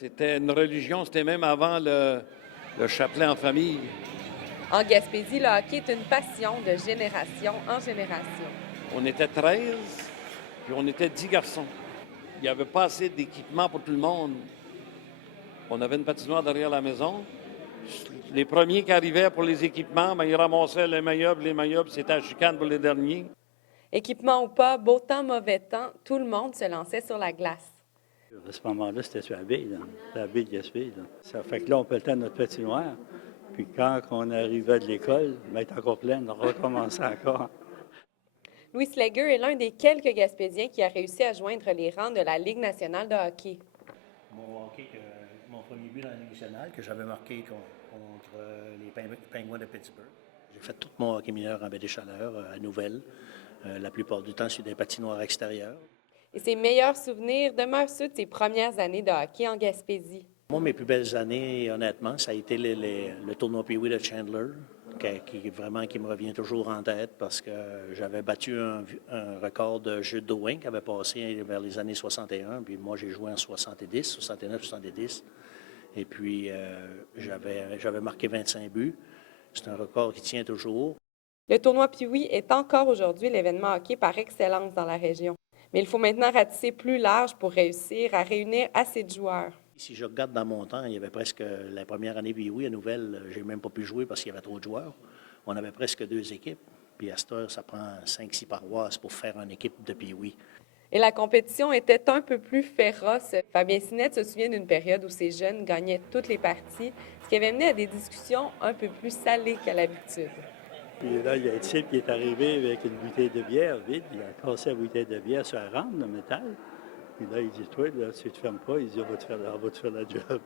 C'était une religion, c'était même avant le chapelet en famille. En Gaspésie, le hockey est une passion de génération en génération. On était 13, puis on était 10 garçons. Il n'y avait pas assez d'équipement pour tout le monde. On avait une patinoire derrière la maison. Les premiers qui arrivaient pour les équipements, ils ramassaient les maillots, c'était à chicane pour les derniers. Équipement ou pas, beau temps, mauvais temps, tout le monde se lançait sur la glace. À ce moment-là, c'était sur la baie, la baie de Gaspé. Ça fait que là, on pétait notre patinoire. Puis quand on arrivait de l'école, elle était encore pleine, on recommençait encore. Louis Slager est l'un des quelques Gaspésiens qui a réussi à joindre les rangs de la Ligue nationale de hockey. Mon premier but dans la Ligue nationale, que j'avais marqué contre les Penguins de Pittsburgh. J'ai fait tout mon hockey mineur en baie des Chaleurs, à Nouvelle, la plupart du temps sur des patinoires extérieures. Et ses meilleurs souvenirs demeurent ceux de ses premières années de hockey en Gaspésie. Moi, mes plus belles années, honnêtement, ça a été le tournoi Pee-Wee de Chandler, qui me revient toujours en tête parce que j'avais battu un record de jeu de wing qui avait passé vers les années 61, puis moi j'ai joué en 70, 69, 70, et puis j'avais marqué 25 buts. C'est un record qui tient toujours. Le tournoi Pee-Wee est encore aujourd'hui l'événement hockey par excellence dans la région. Mais il faut maintenant ratisser plus large pour réussir à réunir assez de joueurs. Si je regarde dans mon temps, il y avait presque la première année Pee-Wee à Nouvelle, j'ai même pas pu jouer parce qu'il y avait trop de joueurs. On avait presque 2 équipes. Puis à cette heure, ça prend 5-6 paroisses pour faire une équipe de Pee-Wee. Et la compétition était un peu plus féroce. Fabien Sinette se souvient d'une période où ces jeunes gagnaient toutes les parties, ce qui avait mené à des discussions un peu plus salées qu'à l'habitude. Puis là, il y a un type qui est arrivé avec une bouteille de bière vide. Il a cassé la bouteille de bière sur la rampe de métal. Puis là, il dit, toi, là, si tu ne te fermes pas, il dit, on va te faire la job.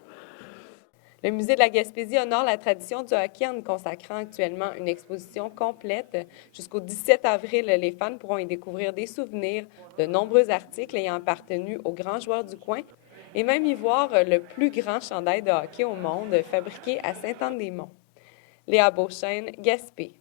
Le Musée de la Gaspésie honore la tradition du hockey en consacrant actuellement une exposition complète. Jusqu'au 17 avril, les fans pourront y découvrir des souvenirs, de nombreux articles ayant appartenu aux grands joueurs du coin et même y voir le plus grand chandail de hockey au monde fabriqué à Sainte-Anne-des-Monts. Léa Beauchesne, Gaspé.